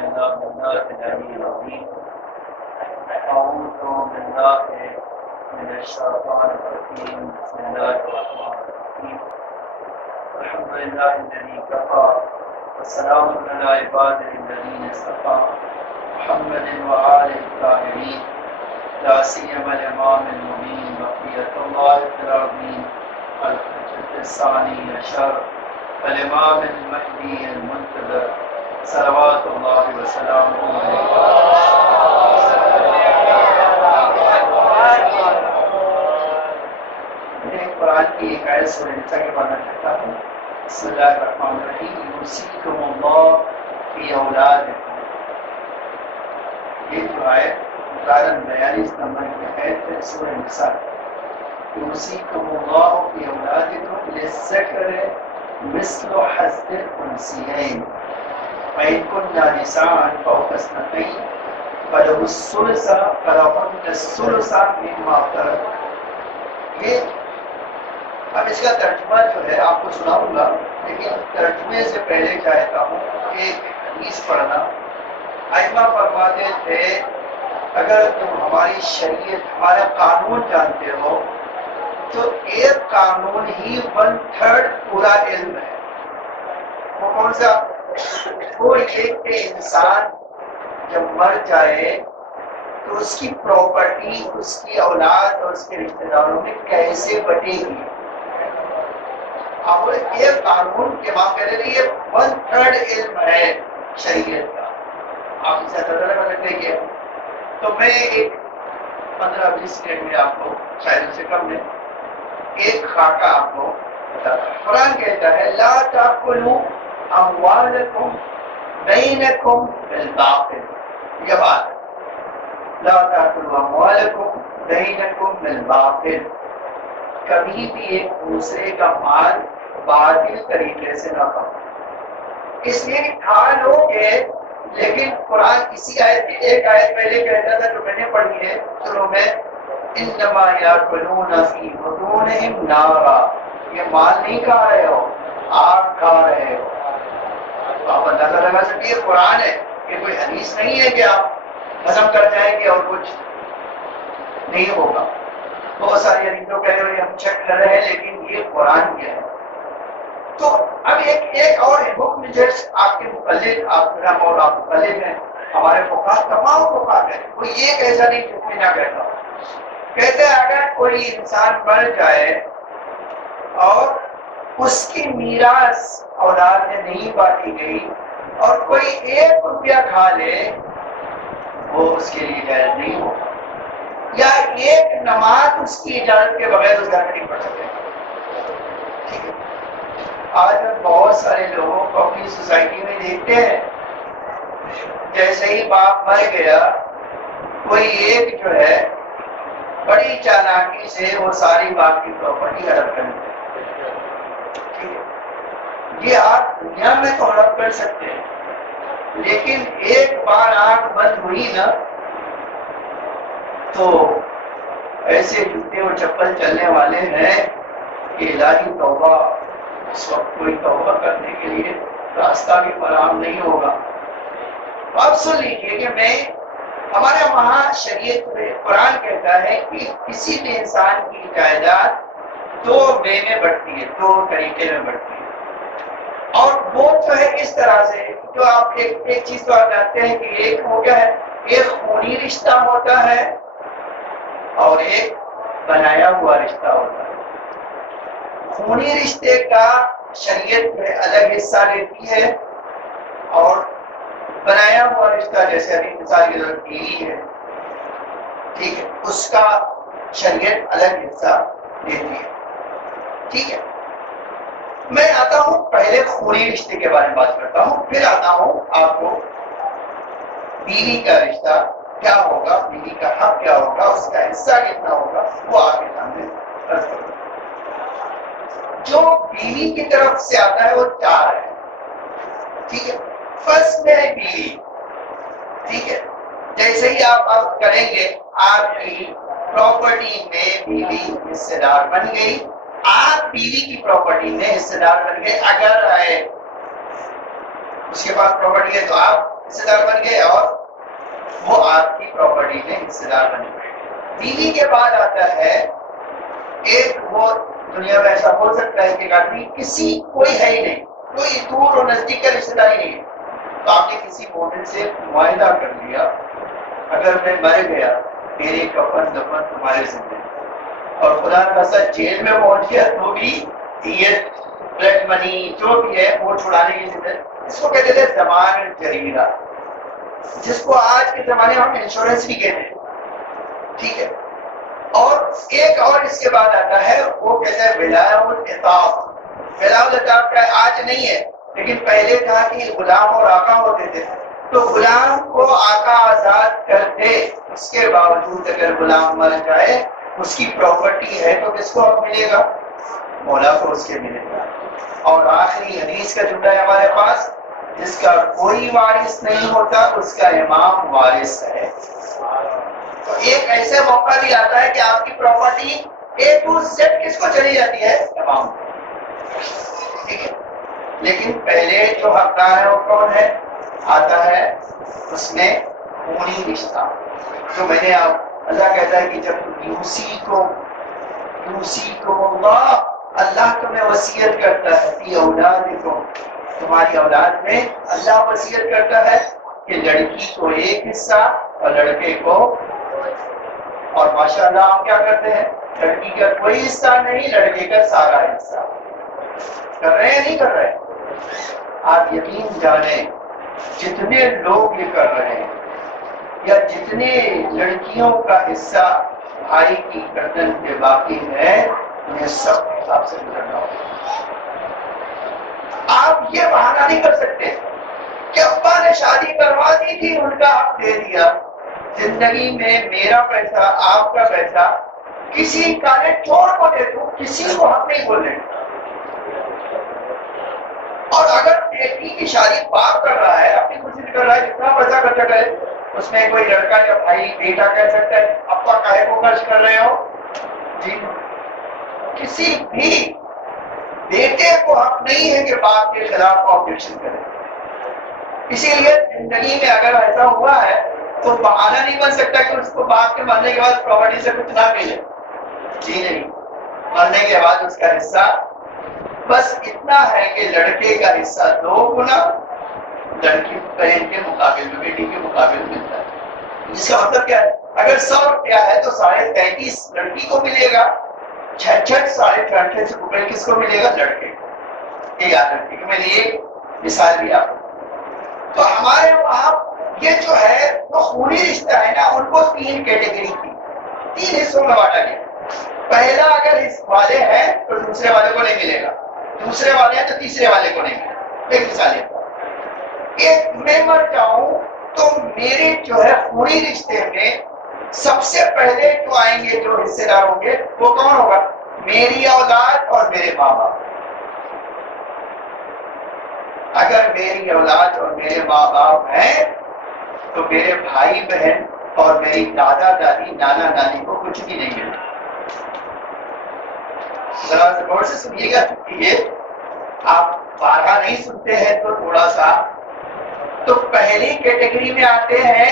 بالله العلي العظيم. أعوذ بالله من الشيطان الرجيم. بسم الله الرحمن الرحيم. الحمد لله الذي كفى والسلام على عباده الذين اصطفى محمد وآله الطاهرين لا سيما الإمام المبين بقية الله العظيم الحجة الثاني عشر الإمام المهدي المنتظر صلوات الله وسلامه عليه. میں قرآن کی ایک آیت سورہ نساء کے پڑھنا چاہتا ہوں. بسم اللہ الرحمن الرحیم. یوصیکم اللہ فی اولادکم. یہ جو آیت 42 نمبر کی آیت ہے سورہ نساء. یوصیکم اللہ فی اولادکم للذکر مثل حظ الانثیین فإن كن نساء فوق اثنتين فلهن الثلث مما ترك. یہ اب اس کا ترجمہ جو ہے آپ کو سناؤں گا، لیکن ترجمے سے پہلے چاہتا ہوں ایک حدیث پڑھنا. ائمہ فرماتے تھے اگر تم ہماری شریعت ہمارا قانون جانتے ہو تو ایک قانون ہی 1/3 پورا علم ہے. وہ کون سا؟ وہ یہ کہ انسان جب مر جائے تو اس کی پراپرٹی، اس کی اولاد اور اس کے رشتہ داروں میں کیسے بٹے گی. اب یہ قانون کے ماں کہہ رہے یہ 1/3 علم ہے شریعت کا. آپ اسے اندازہ کر سکتے ہیں. تو میں ایک 15-20 منٹ میں آپ کو شاید سے کم میں ایک خاکہ آپ کو بتاتا ہوں. قرآن کہتا ہے لا تاکلوا اموالکم بینکم بالباطل. یہ بات ہے لا تاکلوا اموالکم بینکم بالباطل. کبھی بھی ایک دوسرے کا مال باطل طریقے سے نہ کھاؤ. اس لیے کہ کھا لو گے، لیکن قرآن اسی آیت کی ایک آیت پہلے کہتا تھا جو میں نے پڑھی ہے شروع میں انما یاکلون فی بطونہم نارا. یہ مال نہیں کھا رہے ہو، آگ کھا رہے ہو. آپ اندازہ لگا سکتے یہ قرآن ہے، یہ کوئی حدیث نہیں ہے کہ آپ ہضم کر جائیں گے اور کچھ نہیں ہوگا. بہت ساری حدیثوں کہہ رہے ہم چیک کر رہے ہیں، لیکن یہ قرآن کیا ہے. تو اب ایک اور حکم جو آپ کے مقلد، آپ اور آپ مقلد ہیں، ہمارے فقہا تمام فقہا ہیں، کوئی ایک ایسا نہیں جو میں نہ کہتا. کہتے ہیں اگر کوئی انسان مر جائے اور اس کی میراث اولاد میں نہیں بانٹی گئی اور کوئی 1 روپیہ کھا لے وہ اس کے لیے جائز نہیں ہوگا، یا ایک نماز اس کی اجازت کے بغیر اس گھر میں نہیں پڑھ سکتے. ٹھیک ہے. آج ہم بہت سارے لوگوں کو اپنی سوسائٹی میں دیکھتے ہیں جیسے ہی باپ مر گیا کوئی ایک جو ہے بڑی چالاکی سے وہ ساری باپ کی پراپرٹی ہڑپ کر لیتے. یہ آپ دنیا میں تو ہڑپ کر سکتے ہیں، لیکن ایک بار آنکھ بند ہوئی نا تو ایسے جوتے اور چپل چلنے والے ہیں کہ الہی توبہ. اس وقت کوئی توبہ کرنے کے لیے راستہ بھی فراہم نہیں ہوگا. آپ سن لیجیے کہ میں ہمارے وہاں شریعت میں قرآن کہتا ہے کہ کسی بھی انسان کی جائیداد 2 وے میں بڑھتی ہے، 2 طریقے میں بڑھتی ہے. اور وہ جو ہے اس طرح سے جو آپ ایک چیز تو آپ جانتے ہیں کہ ایک ہو گیا ہے، ایک خونی رشتہ ہوتا ہے اور ایک بنایا ہوا رشتہ ہوتا ہے. خونی رشتے کا شریعت میں الگ حصہ لیتی ہے اور بنایا ہوا رشتہ جیسے ابھی مثال کی ضرورت یہی ہے، ٹھیک ہے، اس کا شریعت الگ حصہ لیتی ہے. ٹھیک ہے. میں آتا ہوں پہلے خونی رشتے کے بارے میں بات کرتا ہوں، پھر آتا ہوں آپ کو بیوی کا رشتہ کیا ہوگا، بیوی کا حق کیا ہوگا، اس کا حصہ کتنا ہوگا، وہ آپ کے سامنے عرض کروں. جو بیوی کی طرف سے آتا ہے وہ 4 ہے. ٹھیک ہے. فرسٹ میں بیوی. ٹھیک ہے. جیسے ہی آپ اب کریں گے آپ کی پراپرٹی میں بیوی حصے دار بن گئی، آپ بیوی کی پراپرٹی میں حصے دار بن گئے. اگر آئے اس کے پاس پراپرٹی ہے تو آپ حصے دار بن گئے اور وہ آپ کی پراپرٹی میں حصے دار بنے ہوئے. بیوی کے بعد آتا ہے ایک وہ دنیا میں ایسا ہو سکتا ہے کہ آدمی کسی کوئی ہے ہی نہیں, کوئی دور اور نزدیک کا رشتے داری نہیں ہے, تو آپ نے کسی مومن سے معاہدہ کر لیا اگر میں مر گیا میرے کفن دفن تمہارے ذمہ, اور خدا نخواستہ جیل میں پہنچ گیا تو بھی دیت بلڈ منی جو بھی ہے وہ چھڑانے کی ذمہ, اس کو کہتے تھے ضمان جریرہ, جس کو آج کے زمانے میں ہم انشورنس بھی کہتے ہیں. ٹھیک ہے, اور ایک اور اس کے بعد آتا ہے وہ کہتا ہے ولایہ العتاق. ولایہ العتاق کا آج نہیں ہے لیکن پہلے تھا کہ غلام اور آقا ہوتے تھے, تو غلام کو آقا آزاد کر دے, اس کے باوجود اگر غلام مر جائے اس کی پراپرٹی ہے تو کس کو حق ملے گا؟ مولا کو اس کے ملے گا. اور آخری حدیث کا جملہ ہے ہمارے پاس, جس کا کوئی وارث نہیں ہوتا اس کا امام وارث ہے. تو ایک ایسے موقع بھی آتا ہے کہ آپ کی پراپرٹی اے ٹو زیڈ کس کو چلی جاتی ہے؟ امام کو. ٹھیک ہے, لیکن پہلے جو حقدار ہے وہ کون ہے؟ آتا ہے اس میں خونی رشتہ, جو میں نے اللہ کہتا ہے کہ جب یوصیکم اللہ تمہیں وصیت کرتا ہے فی اولادکم, تمہاری اولاد میں اللہ وصیت کرتا ہے کہ لڑکی کو ایک حصہ اور لڑکے کو, اور ماشاءاللہ ہم کیا کرتے ہیں, لڑکی کا کوئی حصہ نہیں لڑکے کا سارا حصہ. کر رہے ہیں نہیں کر رہے؟ آپ یقین جانیں جتنے لوگ یہ کر رہے ہیں یا جتنے لڑکیوں کا حصہ بھائی کی گردن پہ باقی ہے انہیں سب حساب سے گزرنا ہوگا. آپ یہ بہانہ نہیں کر سکتے کہ ابا نے شادی کروا دی تھی ان کا حق دے دیا. زندگی میں میرا پیسہ آپ کا پیسہ کسی کالے چور کو دے دوں, کسی کو حق نہیں بولنے. اور اگر بیٹی کی شادی باپ کر رہا ہے, اپنی خوشی سے کر رہا ہے, جتنا پیسہ خرچہ کرے اس میں کوئی لڑکا یا بھائی بیٹا کہہ سکتا ہے ابا کاہے کو خرچ کر رہے ہو؟ جی, کسی بھی بیٹے کو حق نہیں ہے کہ باپ کے خلاف آبجیکشن کرے. اسی لیے زندگی میں اگر ایسا ہوا ہے تو بہانہ نہیں بن سکتا کہ اس کو باپ کے مرنے کے بعد پراپرٹی سے کچھ نہ ملے. جی نہیں, مرنے کے بعد اس کا حصہ بس اتنا ہے کہ لڑکے کا حصہ 2 گنا لڑکی بہن کے مقابل میں, بیٹی کے مقابل ملتا ہے. جس کا مطلب کیا ہے, اگر 100 روپیہ ہے تو 33.5 لڑکی کو ملے گا, 66.5 روپئے کس کو ملے گا؟ لڑکے کو. یہ یاد رکھیے کہ میں نے یہ مثال بھی آپ کو. تو ہمارے وہاں یہ جو ہے وہ خونی رشتہ ہے نا, ان کو 3 کیٹیگری کی 3 حصوں میں بانٹا گیا. پہلا اگر اس والے ہیں تو دوسرے والے کو نہیں ملے گا, دوسرے والے ہیں تو تیسرے والے کو نہیں ملے گا. ایک مثال ہے, ایک میں مر جاؤں تو میرے جو ہے خونی رشتے میں سب سے پہلے جو آئیں گے, جو حصے دار ہوں گے, وہ کون ہوگا؟ میری اولاد اور میرے ماں باپ. اگر میری اولاد اور میرے ماں باپ ہیں تو میرے بھائی بہن اور میری دادا دادی نانا نانی کو کچھ بھی نہیں ملے. ذرا غور سے سنیے گا, یہ آپ بارہا نہیں سنتے ہیں تو تھوڑا سا. تو پہلی کیٹیگری میں آتے ہیں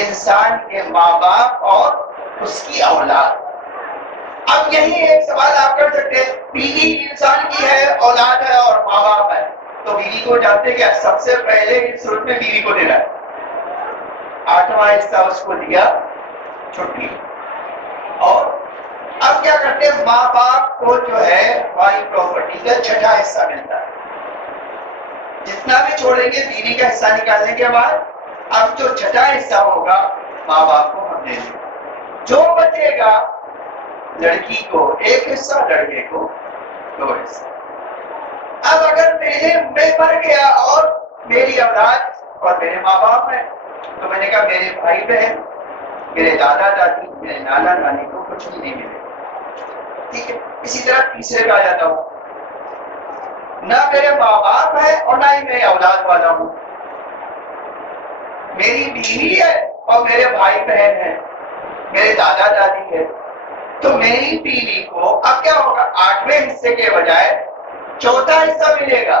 انسان کے ماں باپ اور اس کی اولاد. اب یہی ایک سوال آپ کر سکتے ہیں, بیوی انسان کی ہے, اولاد ہے اور ماں باپ ہے, تو بیوی کو جانتے کیا سب سے پہلے اس صورت میں بیوی کو دینا ہے. 8واں حصہ اس کو دیا, چھٹی. اور اب کیا کرتے ہیں, ماں باپ کو جو ہے ہماری پراپرٹی کا 6واں حصہ ملتا ہے. جتنا بھی چھوڑیں گے بیوی کا حصہ نکالنے کے بعد اب جو 6واں حصہ ہوگا ماں باپ کو ہم دیں گے. جو بچے گا لڑکی کو 1 حصہ, لڑکے کو 2 حصہ. اب اگر میں مر گیا اور میری اولاد اور میرے ماں باپ ہیں تو میں نے کہا میرے بھائی بہن, میرے دادا دادی, میرے نانا نانی کو کچھ بھی نہیں ملے. ٹھیک ہے, اسی طرح تیسرے پہ آ جاتا ہوں, نہ میرے ماں باپ ہے اور نہ ہی میں اولاد والا ہوں, میری بیوی ہے اور میرے بھائی بہن ہیں, میرے دادا دادی ہے. تو میری بیوی کو اب کیا ہوگا, 8ویں حصے کے بجائے 4تھا حصہ ملے گا.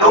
2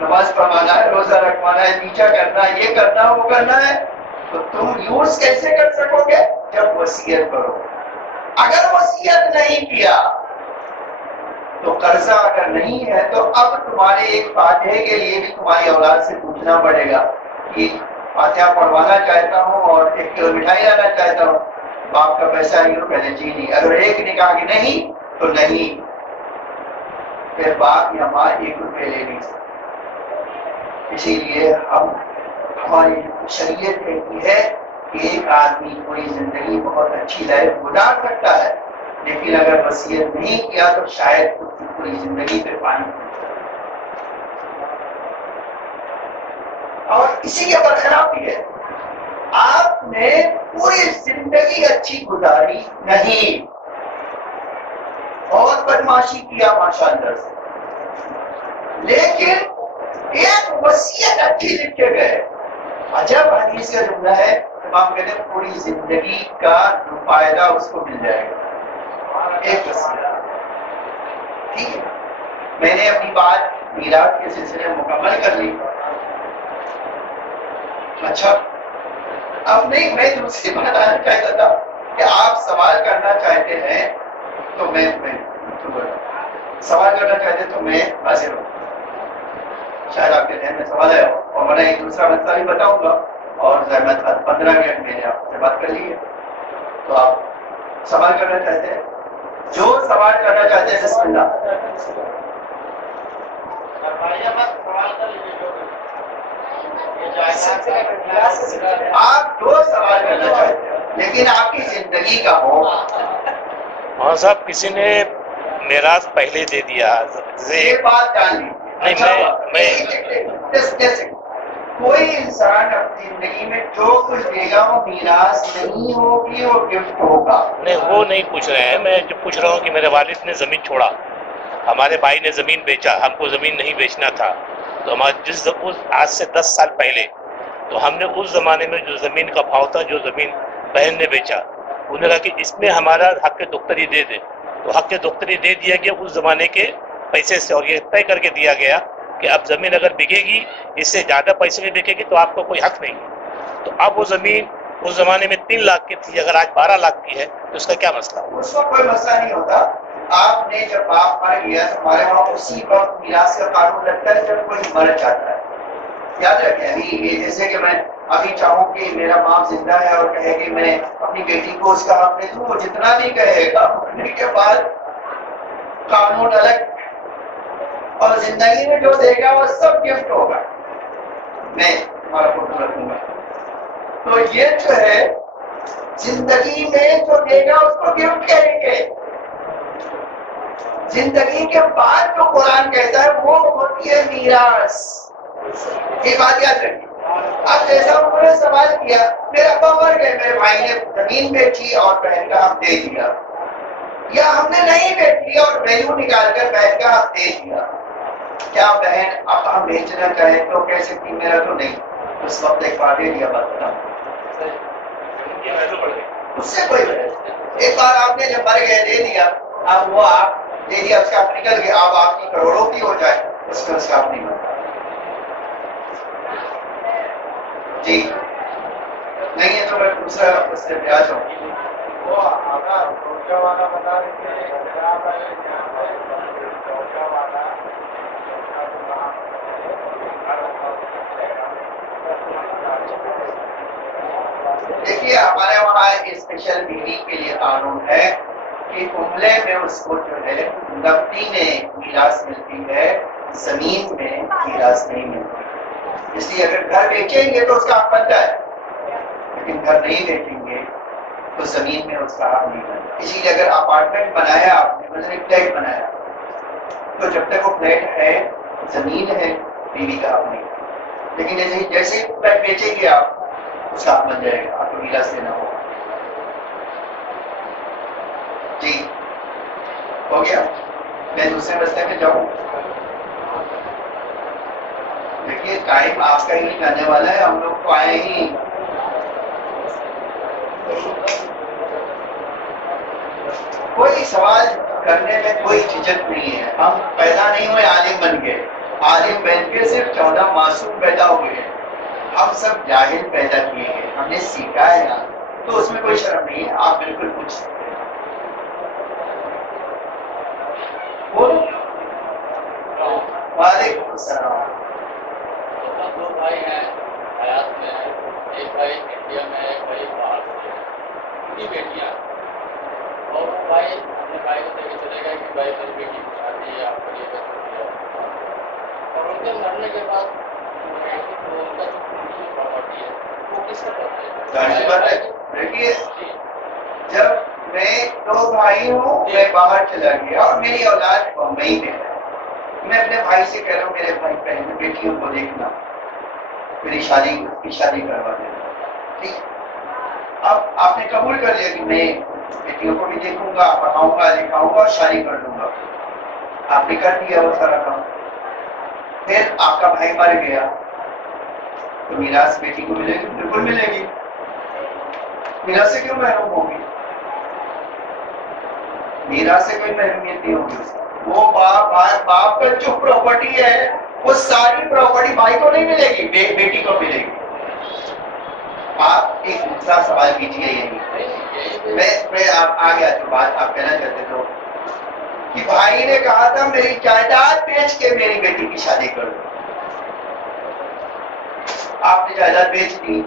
نماز پڑھوانا ہے، روزہ رکھوانا ہے، نیچا کرنا ہے، یہ کرنا وہ کرنا ہے، تو تم یوز کیسے کر سکو گے؟ جب وصیت کرو. اگر وصیت نہیں کیا تو قرضہ اگر نہیں ہے تو اب تمہارے ایک فاتحے کے لیے بھی تمہاری اولاد سے پوچھنا پڑے گا کہ فاتحہ پڑھوانا چاہتا ہوں اور 1 کلو مٹھائی لانا چاہتا ہوں، باپ کا پیسہ کہتے جی نہیں. اگر ایک نے کہا کہ نہیں تو نہیں، پھر باپ یا ماں 1 روپے لے نہیں سکتے. اسی لیے ہماری شریعت کہتی ہے کہ ایک آدمی پوری زندگی بہت اچھی لائف گزار سکتا ہے، لیکن اگر وصیت نہیں کیا تو شاید اس کی پوری زندگی پہ پانی. اور اسی کے برخلاف بھی ہے، آپ نے پوری زندگی اچھی گزاری نہیں، بہت بدماشی کیا ماشاء اللہ سے، لیکن ایک وصیت اچھی لکھ کے گئے. عجب حدیث کا جملہ ہے، امام کہتے ہیں پوری زندگی کا فائدہ اس کو مل جائے گا. ایک وصیت. ٹھیک ہے، میں نے اپنی بات میراث کے سلسلے میں مکمل کر لی. اچھا، اب نہیں، میں دوسری بات آنا چاہتا تھا کہ آپ سوال کرنا چاہتے ہیں تو میں سوال کرنا چاہتے تو میں حاضر ہوں. شاید آپ کے ذہن میں سوال ہے اور میں ایک دوسرا مسئلہ بھی بتاؤں گا، اور زحمت 15 منٹ میں نے آپ سے بات کر لی ہے. تو آپ سوال کرنا چاہتے ہیں، جو سوال کرنا چاہتے ہیں بسم اللہ. آپ 2 سوال کرنا چاہتے ہیں لیکن آپ کی زندگی کا ہو. ہاں صاحب، کسی نے میراث پہلے دے دیا. یہ بات جان لی. جیسے کوئی انسان اپنی زندگی میں جو کچھ دے گا وہ میراث نہیں ہوگی، وہ گفٹ ہوگا. نہیں، وہ نہیں پوچھ رہے ہیں. میں جو پوچھ رہا ہوں کہ میرے والد نے زمین چھوڑا، ہمارے بھائی نے زمین بیچا، ہم کو زمین نہیں بیچنا تھا، تو ہمارے آج سے 10 سال پہلے تو ہم نے اس زمانے میں جو زمین کا بھاؤ تھا، جو زمین بہن نے بیچا، انہوں نے کہا کہ اس میں ہمارا حق دختری دے دے، تو حق دختری دے دیا گیا اس زمانے کے پیسے سے. اور یہ طے کر کے دیا گیا کہ اب زمین اگر بکے گی، اس سے زیادہ پیسے میں بکے گی تو آپ کو کوئی حق نہیں. تو اب وہ زمین اس زمانے میں 3 لاکھ کی تھی، اگر آج 12 لاکھ کی ہے تو اس کا کیا مسئلہ؟ اس کو کوئی مسئلہ نہیں ہوتا. آپ نے جب باپ مر گیا تو ہمارے وہاں اسی وقت میراث کا قانون لگتا ہے جب کوئی مر جاتا ہے. یاد رکھیں، ابھی جیسے کہ میں ابھی چاہوں کہ میرا باپ زندہ ہے اور کہے کہ میں اپنی بیٹی کو اس کا حق دے دوں، وہ جتنا بھی کہے گا مرنے کے بعد قانون الگ، اور زندگی میں جو دے گا وہ سب گفٹ ہوگا. میں تمہارا فوٹو رکھوں گا. تو یہ جو ہے زندگی میں جو دے گا اس کو گفٹ کہیں گے. زندگی کے بعد جو قرآن کہتا ہے وہ ہوتی ہے میراث. یہ بات یاد رکھیے. اب جیسا انہوں نے سوال کیا، میرے ابا مر گئے، میرے بھائی نے زمین بیچی اور بہن کا حق دے دیا، یا ہم نے نہیں بیچی اور ویلو نکال کر بہن کا حق دے دیا، کیا بہن اب ہم بیچنا چاہیں تو کہہ سکتی میرا تو نہیں؟ اس وقت ایک بات دیا بات اس سے کوئی بحث. ایک بار آپ نے جب مر گئے دے دیا، اب وہ آپ دے دیا، اس کا آپ نکل گیا، اب آپ کی کروڑوں کی ہو جائے، اس میں اس کا آپ نہیں بنتا. جی نہیں ہے تو میں دوسرا اس سے پیاز ہوں. دیکھیے ہمارے وہاں اسپیشل بیوی کے لیے قانون ہے کہ عملے میں اس کو جو ہے نقدی میں میراث ملتی ہے، زمین میں میراث نہیں ملتی. اس لیے اگر گھر بیچیں گے تو اس کا حق بنتا ہے، لیکن گھر نہیں بیچیں گے تو زمین میں اس کا حق نہیں بنتا. اسی لیے اگر اپارٹمنٹ بنایا آپ نے، مثلا ایک فلیٹ بنایا، تو جب تک وہ فلیٹ ہے، زمین ہے، بیوی کا حق نہیں. لیکن جیسے ہی فلیٹ بیچیں گے آپ، اس کا حق بن جائے گا، آپ کو میراث دینا ہوگا. جی ہو گیا. میں دوسرے مسئلے میں جاؤں. دیکھیے ٹائم آپ کا ہی جانے والا ہے، ہم لوگ تو آئے ہی. کوئی سوال کرنے میں کوئی جھجک نہیں ہے. ہم پیدا نہیں ہوئے عالم بن گئے. عالم بن کے صرف 14 معصوم پیدا ہوئے ہیں، ہم سب جاہل پیدا کیے ہیں، ہم نے سیکھا ہے نا، تو اس میں کوئی شرم نہیں ہے، آپ بالکل پوچھ سکتے ہیں۔ وعلیکم السلام۔ دو بھائی ہیں حیات میں، ایک بھائی انڈیا میں، ایک بھائی باہر سے، ان کی بیٹیاں، اور وہ بھائی اپنے بھائی کو دے کے چلے گئے کہ بھائی میری بیٹی کی شادی ہے، آپ کریے گا، اور ان کے مرنے کے بعد ان کا جو پوری پراپرٹی ہے وہ کس کا کرتے ہیں؟ دیکھیے، جب میں 2 بھائی ہوں، میں باہر چلا گیا اور میری اولاد بمبئی میں ہے، میں اپنے بھائی سے کہہ رہا ہوں میرے بھائی بہن بیٹیوں کو دیکھنا، میری شادی کروا دینا، ٹھیک۔ اب آپ نے قبول کر لیا کہ میں بیٹیوں کو بھی دیکھوں گا، پڑھاؤں گا، لکھاؤں گا اور شادی کر دوں گا، آپ نے کر دیا وہ سارا کام۔ پھر آپ کا بھائی مر گیا تو میراث بیٹی کو ملے گی؟ بالکل ملے گی، میراث سے کیوں محروم ہوگی؟ میراث سے کوئی محرومیت نہیں ہوگی، وہ باپ کا جو پراپرٹی ہے وہ ساری پراپرٹی بھائی کو نہیں ملے گی، بیٹی کو ملے گی۔ آپ ایک دوسرا سوال کیجیے، یہی میں آپ آ گیا جو بات آپ کہنا چاہتے تھے کہ بھائی نے کہا تھا میری جائیداد بیچ کے میری بیٹی کی شادی کر دو، آپ نے جائیداد بیچ دی،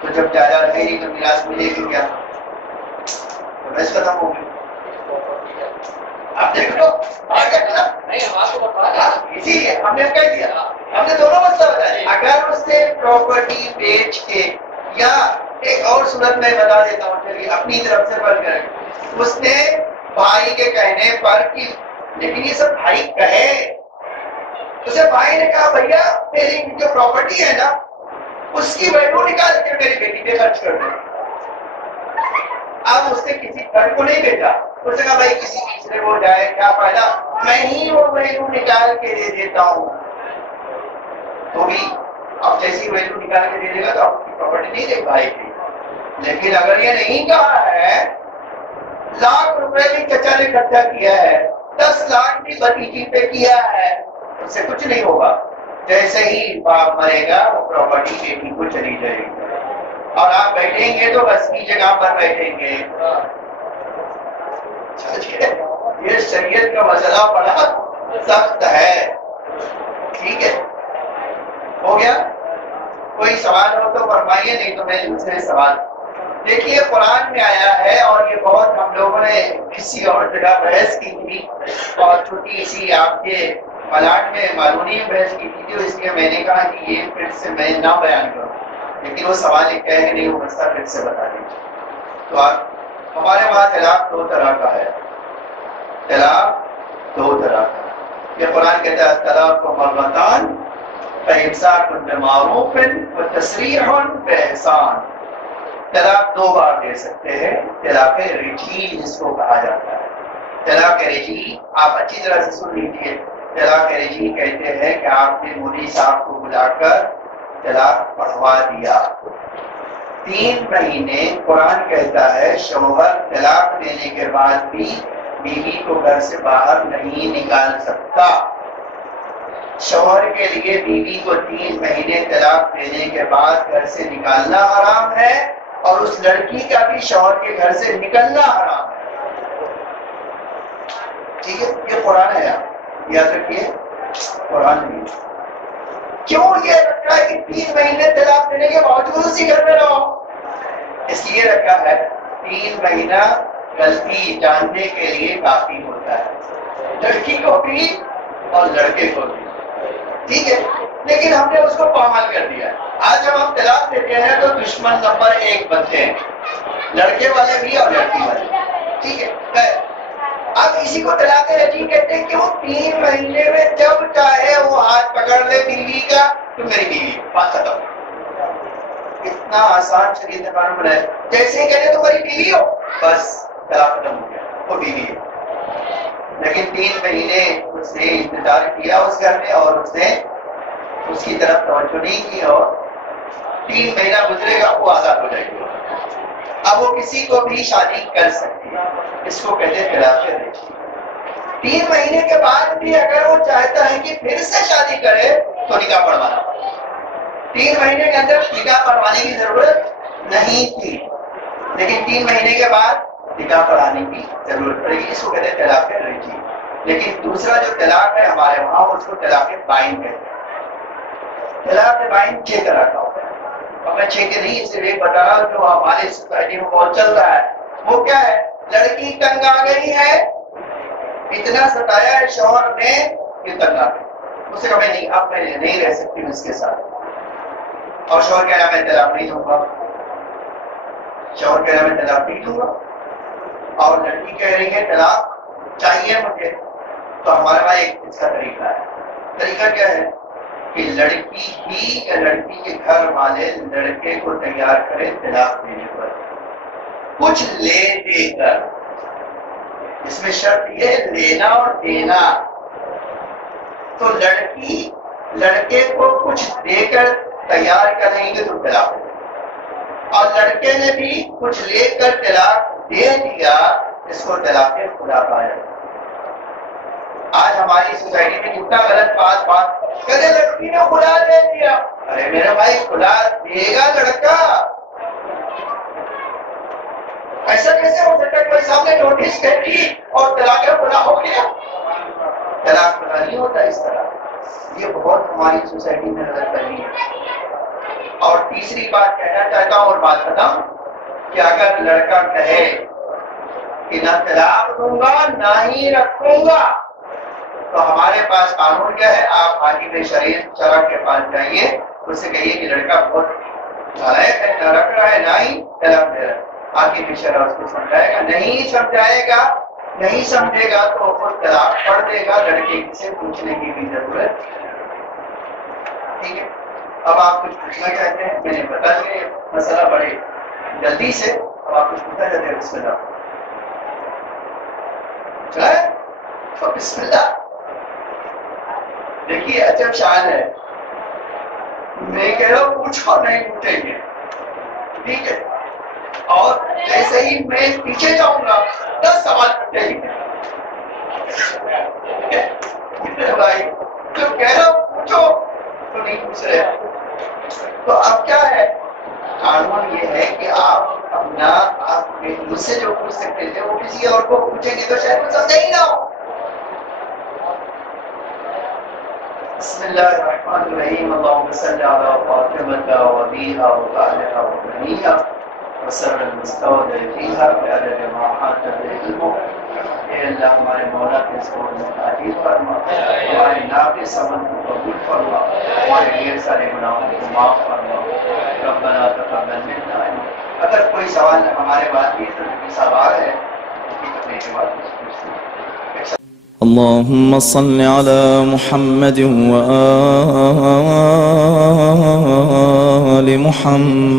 تو جب جائیداد ہے نہیں تو میراث ملے گی کیا؟ تو بس ختم ہو گئی۔ آپ دیکھ لو اسی لیے ہم نے کہہ دیا، ہم نے دونوں مسئلہ بتایا۔ اگر اس نے پراپرٹی بیچ کے، یا ایک اور صورت میں بتا دیتا ہوں، چلیے اپنی طرف سے بڑھ کر، اس نے بھائی کے کہنے پر کہ لیکن یہ سب بھائی کہے، اسے بھائی نے کہا بھیا میری جو پراپرٹی ہے نا اس کی ویلو نکال کے میری بیٹی پہ خرچ کر دو۔ اب اس نے کسی گھر کو نہیں بیچا، اس نے کہا بھائی کسی تیسرے کو جائے کیا فائدہ، میں ہی وہ ویلو نکال کے دے دیتا ہوں، تو بھی اب جیسی ویلو نکال کے دے دے گا تو آپ کی پراپرٹی نہیں دے بھائی کی۔ لیکن اگر یہ نہیں کہا ہے، لاکھ روپے بھی چچا نے خرچہ کیا ہے، 10 لاکھ بھی بھتیجی پہ کیا ہے، اس سے کچھ نہیں ہوگا، جیسے ہی باپ مرے گا وہ پراپرٹی بیٹی کو چلی جائے گی، اور آپ بیٹھیں گے تو بس کی جگہ پر بیٹھیں گے۔ یہ شریعت کا مسئلہ بڑا سخت ہے، ٹھیک ہے، ہو گیا؟ کوئی سوال ہو تو فرمائیے، نہیں تو میں دوسرے سوال۔ دیکھیے قرآن میں آیا ہے، اور یہ بہت ہم لوگوں نے کسی اور جگہ بحث کی تھی، اور چھوٹی سی آپ کے ملاٹ میں معلومی بحث کی تھی، تو اس لیے میں نے کہا کہ یہ پھر سے میں نہ بیان کروں، لیکن وہ سوال ایک ہے کہ نہیں، وہ مسئلہ پھر سے بتا دیجیے۔ تو ہمارے وہاں طلاق 2 طرح کا ہے، طلاق 2 طرح کا ہے۔ یہ قرآن کہتا ہے طلاق کو مرتان فإمساک بمعروف وتسریح بإحسان۔ طلاق 2 بار دے سکتے ہیں، طلاق رجعی جس کو کہا جاتا ہے۔ طلاق رجعی آپ اچھی طرح سے سن لیجیے، طلاق رجعی کہتے ہیں کہ آپ نے مولوی صاحب کو بلا کر طلاق پڑھوا دیا، 3 مہینے قرآن کہتا ہے شوہر طلاق دینے کے بعد بھی بیوی کو گھر سے باہر نہیں نکال سکتا۔ شوہر کے لیے بیوی کو 3 مہینے طلاق دینے کے بعد گھر سے نکالنا حرام ہے، اور اس لڑکی کا بھی شوہر کے گھر سے نکلنا حرام ہے، ٹھیک ہے؟ یہ قرآن ہے، یاد رکھیے قرآن میں کیوں یہ رکھا ہے کہ 3 مہینے طلاق دینے کے باوجود اسی گھر میں رہو؟ اس لیے رکھا ہے 3 مہینہ غلطی جاننے کے لیے کافی ہوتا ہے، لڑکی کو بھی اور لڑکے کو بھی، ٹھیک ہے؟ لیکن ہم نے اس کو پامال کر دیا۔ آج جب ہم طلاق دیتے ہیں تو دشمن نمبر 1 بنتے ہیں، لڑکے والے بھی اور لڑکی والے، ٹھیک ہے؟ اب اسی کو طلاق رجعی کہتے ہیں، کیوں؟ 3 مہینے میں جب چاہے وہ ہاتھ پکڑ لے بیوی کا، تو میری بیوی، بات ختم۔ اتنا آسان شریعت نے قانون بنایا، جیسے ہی کہتے تمہاری بیوی ہو، بس طلاق ختم ہو گیا، وہ بیوی ہے۔ لیکن 3 مہینے اس نے انتظار کیا اس گھر میں، اور اس نے اس کی طرف توجہ نہیں کی، اور 3 مہینہ گزرے گا وہ آزاد ہو جائے گی، اب وہ کسی کو بھی شادی کر سکتی ہے۔ اس کو کہتے ہیں طلاق رجعی۔ 3 مہینے کے بعد بھی اگر وہ چاہتا ہے کہ پھر سے شادی کرے تو نکاح پڑھوانا پڑے. 3 مہینے کے اندر نکاح پڑھوانے کی ضرورت نہیں تھی، لیکن 3 مہینے کے بعد نکاح پڑھانے کی ضرورت پڑے گی. اس کو کہتے ہیں طلاق رجعی. لیکن دوسرا جو طلاق ہے ہمارے وہاں اس کو طلاق بائن کہتے ہیں. طلاق بائن 6 طرح کا ہوتا ہے. اور میں 6 کے نہیں صرف ایک بتا رہا ہوں جو ہماری سوسائٹی میں بہت چل رہا ہے. وہ کیا ہے؟ لڑکی تنگ آ گئی ہے، اتنا ستایا ہے شوہر نے کہ تنگ آ گئی. اس سے کہا میں نہیں، اب میں نہیں رہ سکتی ہوں اس کے ساتھ. اور شوہر کہہ رہا میں طلاق نہیں دوں گا. شوہر کہہ رہا میں طلاق نہیں دوں گا اور لڑکی کہہ رہی ہے طلاق چاہیے مجھے. تو ہمارے پاس ایک اس کا طریقہ ہے. طریقہ کیا ہے کہ لڑکی ہی یا لڑکی کے گھر والے لڑکے کو تیار کریں طلاق دینے پر کچھ لے دے کر. اس میں شرط یہ لینا اور دینا. تو لڑکی لڑکے کو کچھ دے کر تیار کریں گے تو طلاق دے، اور لڑکے نے بھی کچھ لے کر طلاق دے دیا، اس کو طلاق خلا پایا. آج ہماری سوسائٹی میں کتنا غلط بات کہتے لڑکی نے خلا دے دیا. ارے میرے بھائی خلا دے گا لڑکا. ایسا کیسے ہو سکتا ہے کوئی سامنے نوٹس کر دی اور طلاق خلا ہو گیا؟ طلاق خلا نہیں ہوتا اس طرح. یہ بہت ہماری سوسائٹی میں غلط فہمی ہے. اور تیسری بات کہنا چاہتا ہوں اور بات ختم، کہ اگر لڑکا کہے کہ نہ طلاق دوں گا نہ ہی رکھوں گا، تو ہمارے پاس قانون کیا ہے؟ آپ حاکم شریعت شرع کے پاس جائیے، اس سے کہیے کہ لڑکا بہت نالائق ہے، نہ رکھ رہا ہے نہ ہی طلاق دے رہا ہے. حاکم شرع اس کو سمجھائے گا. نہیں سمجھائے گا، نہیں سمجھے گا تو خود طلاق پڑھ دے گا. لڑکے سے پوچھنے کی بھی ضرورت. ٹھیک ہے. اب آپ کچھ پوچھنا چاہتے ہیں؟ میں نے بتا دیا مسئلہ بڑے جلدی سے. اب آپ کچھ پوچھنا چاہتے ہیں؟ بسم اللہ. چلے تو بسم اللہ. دیکھیے عجب شان ہے، میں کہہ رہا ہوں پوچھو نہیں پوچھیں گے. ٹھیک ہے. اور جیسے ہی میں پیچھے جاؤں گا 10 سوال پوچھیں گے. بھائی جو کہہ رہا ہوں پوچھو تو نہیں پوچھ رہے. تو اب کیا ہے؟ قانون یہ ہے کہ آپ اپنا مجھ سے جو پوچھ سکتے تھے وہ کسی اور کو پوچھیں گے تو شاید وہ سمجھے ہی نہ ہو. بسم اللہ الرحمن الرحیم. اللهم صل علی فاطمہ وبیہا وطاہرہ وبنیہا وسر المستودع فیہا بعدد ما احاط به علمک. اے اللہ ہمارے مولا کے زور میں تعریف فرما، ہمارے ناقص عمل کو قبول فرما، ہمارے ڈھیر سارے گناہوں کو معاف فرما. ربنا تقبل منا. اگر کوئی سوال ہمارے بات یہ تو سوال ہے اس کی تقریر کے بعد پوچھتے ہیں. اللهم صل على محمد وآل محمد.